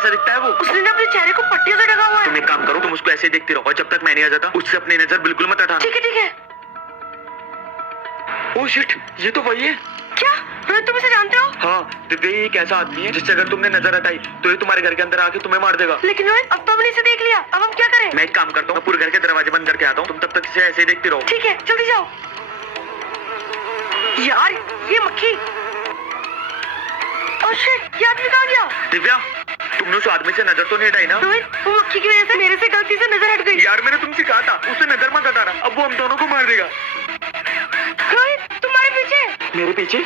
कैसा दिखता है वो? उसने ना अपने चेहरे को पट्टियों से ढका हुआ है। तुम एक काम करो, तुम उसको ऐसे ही देखती रहो और जब तक मैं नहीं आ जाता उससे अपनी नजर बिल्कुल मत हटाना। ठीक है ठीक है। ओह शिट, ये तो वही है। क्या रोहित, तुम इसे जानते हो? हाँ दिव्या, ये एक ऐसा आदमी है जिससे अगर तुमने नजर हटाई तो ये तुम्हारे घर के अंदर आके तुम्हें मार देगा। लेकिन रोहित, अब तो हमने इसे देख लिया, अब हम क्या करें? मैं एक काम करता हूँ, पूरे घर के दरवाजे बंद करके आता हूँ, तुम तब तक इसे ऐसे ही देखती रहो। ठीक है, जल्दी जाओ। यार ये मक्खी। ओह शिट, ये आदमी कहाँ गया? दिव्या, तुमने उस आदमी से नजर तो नहीं हटाई ना? रोहित, वो मक्खी की वजह से मेरे से गलती से नजर हट गई। यार मैंने तुमसे कहा था उसे नजर मत हटाना, अब वो हम दोनों को मार देगा। रोहित, तुम्हारे पीछे। मेरे पीछे?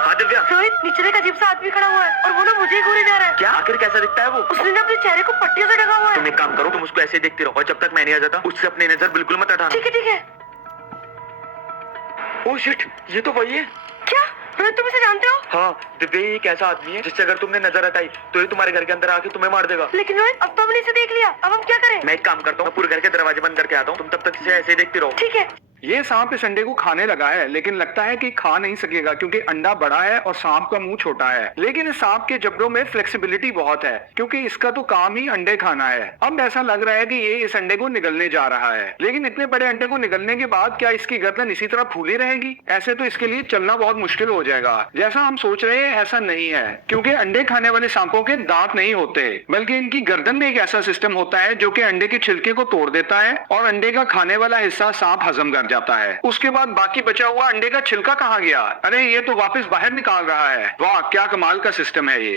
हाँ दिव्या। रोहित, नीचे एक अजीब सा आदमी खड़ा हुआ है और वो ना मुझे ही घूरे जा रहा है। क्या? आखिर कैसा दिखता है वो? उसने ना अपने चेहरे को पट्टियों से ढका हुआ है। तुम एक काम करो, तुम उसको ऐसे ही देखती रहो और जब तक मैं नहीं आ जाता उससे अपनी नजर बिल्कुल मत हटाना। ठीक है ठीक है। ओह शिट, ये तो वही है। क्या रोहित, तुम इसे जानते हो? हाँ दिव्या, ये एक ऐसा आदमी है जिससे अगर तुमने नजर हटाई तो ये तुम्हारे घर के अंदर आके तुम्हें मार देगा। लेकिन रोहित, अब तो हमने इसे देख लिया, अब हम क्या करें? मैं एक काम करता हूँ, पूरे घर के दरवाजे बंद करके आता हूँ, तुम तब तक इसे ऐसे ही देखती रहो। ठीक है। ये सांप इस अंडे को खाने लगा है, लेकिन लगता है कि खा नहीं सकेगा क्योंकि अंडा बड़ा है और सांप का मुंह छोटा है। लेकिन इस सांप के जबड़ों में फ्लेक्सिबिलिटी बहुत है क्योंकि इसका तो काम ही अंडे खाना है। अब ऐसा लग रहा है कि ये इस अंडे को निगलने जा रहा है, लेकिन इतने बड़े अंडे को निगलने के बाद क्या इसकी गर्दन इसी तरह फूली रहेगी? ऐसे तो इसके लिए चलना बहुत मुश्किल हो जाएगा। जैसा हम सोच रहे हैं ऐसा नहीं है, क्योंकि अंडे खाने वाले सांपों के दांत नहीं होते, बल्कि इनकी गर्दन में एक ऐसा सिस्टम होता है जो कि अंडे के छिलके को तोड़ देता है और अंडे का खाने वाला हिस्सा सांप हजम कर जाता है। उसके बाद बाकी बचा हुआ अंडे का छिलका कहाँ गया? अरे ये तो वापस बाहर निकाल रहा है। वाह, क्या कमाल का सिस्टम है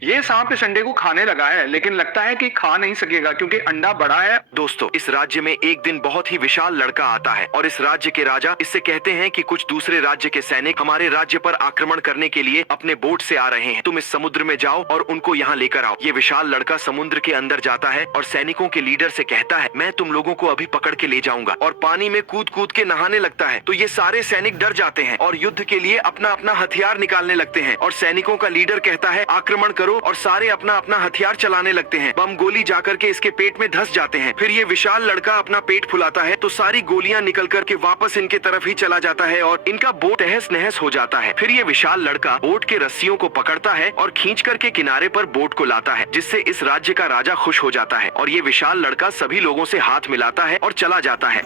ये सांप इस अंडे को खाने लगा है, लेकिन लगता है कि खा नहीं सकेगा क्योंकि अंडा बड़ा है। दोस्तों, इस राज्य में एक दिन बहुत ही विशाल लड़का आता है और इस राज्य के राजा इससे कहते हैं कि कुछ दूसरे राज्य के सैनिक हमारे राज्य पर आक्रमण करने के लिए अपने बोट से आ रहे हैं, तुम इस समुद्र में जाओ और उनको यहाँ लेकर आओ। ये विशाल लड़का समुद्र के अंदर जाता है और सैनिकों के लीडर से कहता है, मैं तुम लोगों को अभी पकड़ के ले जाऊंगा, और पानी में कूद कूद के नहाने लगता है। तो ये सारे सैनिक डर जाते हैं और युद्ध के लिए अपना अपना हथियार निकालने लगते हैं और सैनिकों का लीडर कहता है, आक्रमण करो, और सारे अपना अपना हथियार चलाने लगते हैं। बम गोली जाकर के इसके पेट में धंस जाते हैं। फिर ये विशाल लड़का अपना पेट फुलाता है तो सारी गोलियां निकल करके वापस इनके तरफ ही चला जाता है और इनका बोट तहस नहस हो जाता है। फिर ये विशाल लड़का बोट के रस्सियों को पकड़ता है और खींच करके किनारे पर बोट को लाता है, जिससे इस राज्य का राजा खुश हो जाता है और ये विशाल लड़का सभी लोगों से हाथ मिलाता है और चला जाता है।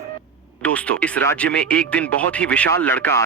दोस्तों, इस राज्य में एक दिन बहुत ही विशाल लड़का